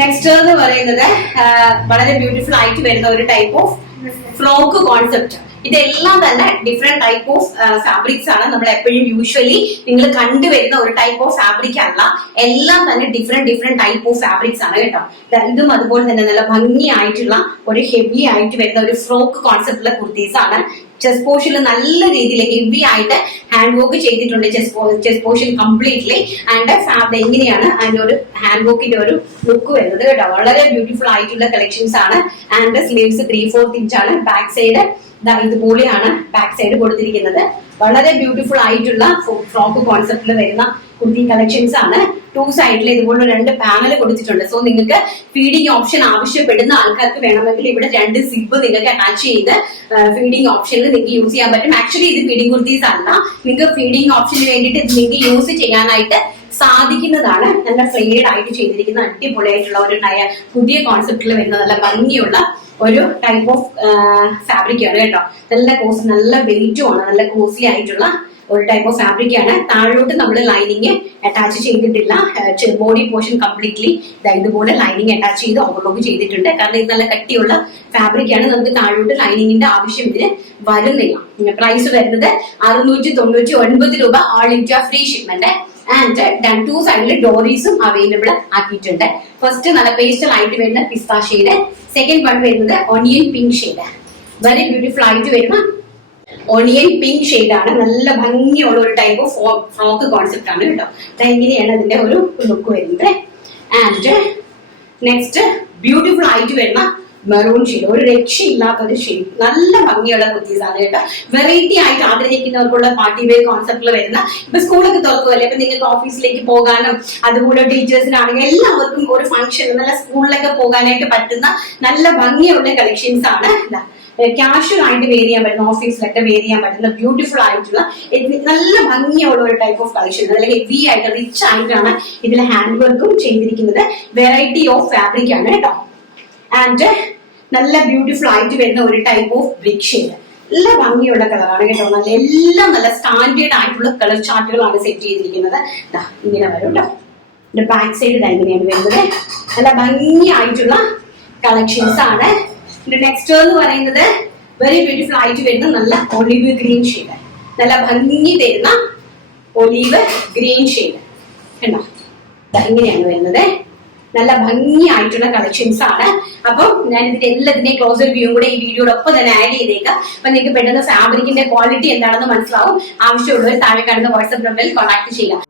Next എന്ന് പറയുന്നത് വളരെ ബ്യൂട്ടിഫുൾ ആയിട്ട് വരുന്ന ഒരു ടൈപ്പ് ഓഫ് ഫ്രോക്ക് കോൺസെപ്റ്റ്. ഇതെല്ലാം തന്നെ ഡിഫറെന്റ് ടൈപ്പ് ഓഫ് ഫാബ്രിക്സ് ആണ്. നമ്മൾ എപ്പോഴും യൂഷ്വലി നിങ്ങൾ കണ്ടുവരുന്ന ഒരു ടൈപ്പ് ഓഫ് ഫാബ്രിക് അല്ല, എല്ലാം തന്നെ ഡിഫറെന്റ് ടൈപ്പ് ഓഫ് ഫാബ്രിക്സ് ആണ് കേട്ടോ. ഇതും അതുപോലെ തന്നെ നല്ല ഭംഗിയായിട്ടുള്ള ഒരു ഹെവി ആയിട്ട് വരുന്ന ഒരു ഫ്രോക്ക് കോൺസെപ്റ്റിലെ കുർത്തീസ് ആണ്. ചെസ്റ്റ് പോർഷനിൽ നല്ല രീതിയിൽ ഹെവി ആയിട്ട് ഹാൻഡ് വർക്ക് ചെയ്തിട്ടുണ്ട്. Chest portion completely and fabric എങ്ങനെയാണ് അതിന്റെ ഒരു ഹാൻഡ് വർക്കിന്റെ ഒരു ലുക്ക് വരുന്നത് കേട്ടോ. വളരെ ബ്യൂട്ടിഫുൾ ആയിട്ടുള്ള കളക്ഷൻസ് ആണ്. ആൻഡ് സ്ലീവ്സ് 3/4 ഇഞ്ച് ആണ്. ബാക്ക് സൈഡ് ഇതുപോലെയാണ് ബാക്ക് സൈഡ് കൊടുത്തിരിക്കുന്നത്. വളരെ ബ്യൂട്ടിഫുൾ ആയിട്ടുള്ള ഫ്രോക്ക് കോൺസെപ്റ്റിൽ വരുന്ന കുർത്തി കളക്ഷൻസ് ആണ്. ടു സൈഡിൽ ഇതുപോലെ 2 പാനൽ കൊടുത്തിട്ടുണ്ട്. സോ നിങ്ങൾക്ക് ഫീഡിംഗ് ഓപ്ഷൻ ആവശ്യപ്പെടുന്ന ആൾക്കാർക്ക് വേണമെങ്കിൽ ഇവിടെ 2 സിബ് നിങ്ങൾക്ക് അറ്റാച്ച് ചെയ്ത് ഫീഡിംഗ് ഓപ്ഷനിൽ നിങ്ങൾക്ക് യൂസ് ചെയ്യാൻ പറ്റും. ആക്ച്വലി ഇത് ഫീഡിംഗ് കുർത്തീസ് അല്ല, നിങ്ങൾക്ക് ഫീഡിംഗ് ഓപ്ഷന് വേണ്ടിയിട്ട് നിങ്ങൾക്ക് യൂസ് ചെയ്യാനായിട്ട് സാധിക്കുന്നതാണ്. നല്ല ഫ്ലെയർഡ് ആയിട്ട് ചെയ്തിരിക്കുന്ന അടിപൊളിയായിട്ടുള്ള ഒരു പുതിയ കോൺസെപ്റ്റിൽ വരുന്ന നല്ല ഭംഗിയുള്ള ഒരു ടൈപ്പ് ഓഫ് ഫാബ്രിക് ആണ് കേട്ടോ. നല്ല വെയിറ്റും ആണ്, നല്ല കോസ്റ്റ്ലി ആയിട്ടുള്ള ഒരു ടൈപ്പ് ഓഫ് ഫാബ്രിക് ആണ്. താഴോട്ട് നമ്മൾ ലൈനിങ് അറ്റാച്ച് ചെയ്തിട്ടില്ല. ബോഡി പോർഷൻ കംപ്ലീറ്റ്ലി ഇതുപോലെ ലൈനിങ് അറ്റാച്ച് ചെയ്ത് ഓവർലോക്ക് ചെയ്തിട്ടുണ്ട്. കാരണം ഇത് നല്ല കട്ടിയുള്ള ഫാബ്രിക് ആണ്. നമുക്ക് താഴോട്ട് ലൈനിങ്ങിന്റെ ആവശ്യം ഇതിന് വരുന്നില്ല. പ്രൈസ് വരുന്നത് 699 രൂപ, all India free shipment. And 2 സൈഡിൽ ഡോറീസും അവൈലബിൾ ആക്കിയിട്ടുണ്ട്. ഫസ്റ്റ് നല്ല പേസ്റ്റൽ ആയിട്ട് വരുന്ന പിസ്ത ഷെയ്ഡ്, സെക്കൻഡ് വൺ വരുന്നത് onion pink shade. Very beautiful ആയിട്ട് വരുന്ന ഓണിയൻ പിങ്ക് ഷെയ്ഡ് ആണ്. നല്ല ഭംഗിയുള്ള ഒരു ടൈപ്പ് ഓഫ് ഫ്രോക്ക് കോൺസെപ്റ്റ് ആണ് കേട്ടോ. എങ്ങനെയാണ് അതിന്റെ ഒരു ലുക്ക് വരുന്നത്. ആൻഡ് നെക്സ്റ്റ് ബ്യൂട്ടിഫുൾ ആയിട്ട് വരുന്ന മെറൂൺ ഷെയ്ഡ്, ഒരു രക്ഷയില്ലാത്ത ഒരു ഷെയ്ഡ്. നല്ല ഭംഗിയുള്ള കുർത്തീസ് ആണ് കേട്ടോ. വെറൈറ്റി ആയിട്ട് ആഗ്രഹിക്കുന്നവർക്കുള്ള പാർട്ടി വെയർ കോൺസെപ്റ്റിൽ വരുന്ന, ഇപ്പൊ സ്കൂളൊക്കെ തുറക്കുമല്ലേ, ഇപ്പൊ നിങ്ങൾക്ക് ഓഫീസിലേക്ക് പോകാനും അതുപോലെ ടീച്ചേഴ്സിനാണെങ്കിൽ എല്ലാവർക്കും ഒരു ഫംഗ്ഷൻ നല്ല സ്കൂളിലൊക്കെ പോകാനായിട്ട് പറ്റുന്ന നല്ല ഭംഗിയുള്ള കളക്ഷൻസ് ആണ്. കാഷ്വൽ ആയിട്ട് വെയർ ചെയ്യാൻ പറ്റുന്ന, ഓഫീസിലൊക്കെ വെയർ ചെയ്യാൻ പറ്റുന്ന ബ്യൂട്ടിഫുൾ ആയിട്ടുള്ള നല്ല ഭംഗിയുള്ള ഒരു ടൈപ്പ് ഓഫ് കളക്ഷൻ. നല്ല ഹെവി ആയിട്ട് റിച്ച് ആയിട്ടാണ് ഇതിൽ ഹാൻഡ് വർക്കും ചെയ്തിരിക്കുന്നത്. വെറൈറ്റി ഓഫ് ഫാബ്രിക് ആണ് കേട്ടോ. ആൻഡ് നല്ല ബ്യൂട്ടിഫുൾ ആയിട്ട് വരുന്ന ഒരു ടൈപ്പ് ഓഫ് ബ്രിക്ക് ഷെയ്ഡ്. നല്ല ഭംഗിയുള്ള കളറാണ് കേട്ടോ. എല്ലാം നല്ല സ്റ്റാൻഡേർഡ് ആയിട്ടുള്ള കളർ ചാർട്ടുകളാണ് സെറ്റ് ചെയ്തിരിക്കുന്നത്. ഇങ്ങനെ വരും കേട്ടോ. ബാക്ക് സൈഡ് ഇങ്ങനെയാണ് വരുന്നത്. നല്ല ഭംഗിയായിട്ടുള്ള കളക്ഷൻസ് ആണ്. നെക്സ്റ്റ് എന്ന് പറയുന്നത് വെരി ബ്യൂട്ടിഫുൾ ആയിട്ട് വരുന്ന നല്ല ഒലിവ് ഗ്രീൻ ഷെയ്ഡ്. നല്ല ഭംഗി തരുന്ന ഒലിവ് ഗ്രീൻ ഷെയ്ഡ് കണ്ടോ. ഇങ്ങനെയാണ് വരുന്നത്. നല്ല ഭംഗിയായിട്ടുള്ള കളക്ഷൻസ് ആണ്. അപ്പം ഞാൻ ഇതിന്റെ എല്ലാത്തിന്റെയും ക്ലോസർ വ്യൂ കൂടെ ഈ വീഡിയോടൊപ്പം തന്നെ ആഡ് ചെയ്തേക്കാം. അപ്പൊ നിങ്ങൾക്ക് പെട്ടെന്ന് ഫാബ്രിക്കിന്റെ ക്വാളിറ്റി എന്താണെന്ന് മനസ്സിലാവും. ആവശ്യമുള്ളവർ താഴെ കാണുന്ന വാട്സ്ആപ്പ് നമ്പറിൽ കോൺടാക്ട് ചെയ്യാം.